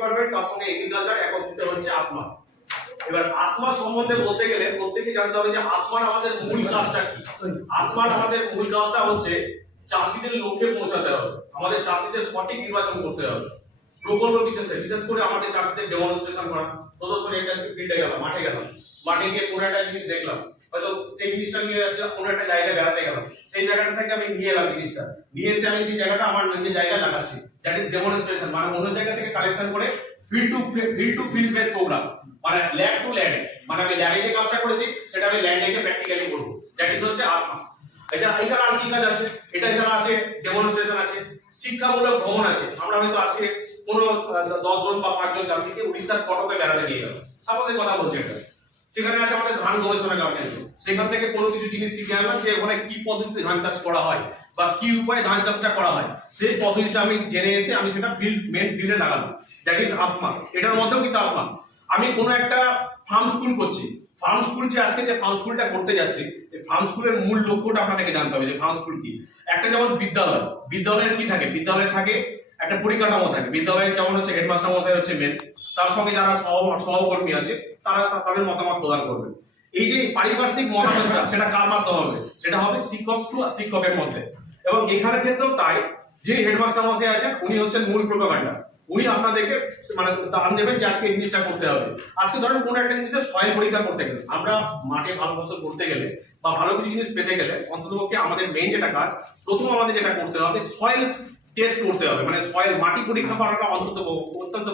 Department, তার সঙ্গে agriculture একত্রিত হচ্ছে আত্মা। এবার আত্মা সম্বন্ধে বলতে গেলে প্রত্যেকে জানতে হবে যে আত্মার আমাদের মূল কাজটা কি। আত্মার আমাদের মূল কাজটা হচ্ছে চাষিদের লক্ষ্যে পৌঁছাতে হবে, আমাদের চাষিদের সঠিক নির্বাচন করতে হবে। প্রকল্প বিশেষ করে আমাদের চাষিদের ডেমনস্ট্রেশন করা, প্রদর্শনী একটা ফিল্ডে গেলাম, মাঠে গেলাম, মাঠে গিয়ে কোনো একটা জিনিস দেখলাম, হয়তো সেই জিনিসটা নিয়ে আসলে কোনো একটা জায়গায় বেড়াতে গেলাম, সেই জায়গাটা থেকে আমি নিয়ে এলাম জিনিসটা, নিয়ে এসে আমি সেই জায়গাটা আমার নিজের জায়গায় লাগাচ্ছি, দ্যাট ইজ ডেমনস্ট্রেশন। মানে অন্য জায়গা থেকে কালেকশন করে field to field base program, মানে ল্যাব টু ল্যান্ড, মানে আমি ল্যাবে যে কাজটা করেছি সেটা আমি ল্যান্ডে গিয়ে প্র্যাকটিক্যালি করবো, দ্যাট ইজ হচ্ছে আত্মা। এছাড়া আর কি কাজ আছে? এটা এছাড়া আছে ডেমনস্ট্রেশন আছে, শিক্ষামূলক ভ্রমণ আছে। আমরা হয়তো আজকে কোনো 10 জন বা 5 জন চাষিকে উড়িষ্যার কটকে বেড়াতে নিয়ে গেলাম, সাপোজের কথা বলছি এটা। সেখানে আছে আমাদের ধান গবেষণাগার কেন্দ্র, সেখান থেকে কোনো কিছু জিনিস শিখে আনলাম যে ওখানে কি পদ্ধতিতে ধান চাষ করা হয় বা কি উপায়ে ধান চাষটা করা হয়, সেই পদ্ধতিটা আমি জেনে এসে আমি সেটা মেন ফিল্ডে লাগালাম, দ্যাট ইজ আত্মা। এটার মধ্যেও কিন্তু আত্মা। আমি কোনো একটা ফার্ম স্কুল করছি, ফার্ম স্কুল যে আজকে যে ফার্ম স্কুলটা করতে যাচ্ছি, এই ফার্ম স্কুলের মূল লক্ষ্যটা আপনাদেরকে জানতে হবে যে ফার্ম স্কুল কি। একটা যেমন বিদ্যালয়, বিদ্যালয়ের কি থাকে? বিদ্যালয়ে থাকে একটা পরিকাঠামো থাকে। বিদ্যালয়ে যেমন হচ্ছে হেডমাস্টার মশাই হচ্ছে মেন, তার সঙ্গে যারা সহকর্মী আছে তারা তাদের মতামত প্রদান করবে। এই যে পারিপার্শ্বিক মতামতটা সেটা কার মাধ্যমে হবে? সেটা হবে শিক্ষক টু শিক্ষকের মধ্যে। এবং এখানে ক্ষেত্রেও তাই, যে হেডমাস্টার মশাই আছেন উনি হচ্ছেন মূল প্রোপাগান্ডা। উনি আপনাদেরকে মানে দান দেবেন যে আজকে এই জিনিসটা করতে হবে। আজকে ধরেন কোনো একটা জিনিসের সয়েল পরীক্ষা করতে গেলে, আমরা মাঠে ভালো ফসল করতে গেলে বা ভালো কিছু জিনিস পেতে গেলে অন্ততপক্ষে আমাদের মেইন যেটা কাজ, প্রথম আমাদের যেটা করতে হবে সয়েল টেস্ট করতে হবে, মানে সয়েল মাটি পরীক্ষা করাটা অত্যন্ত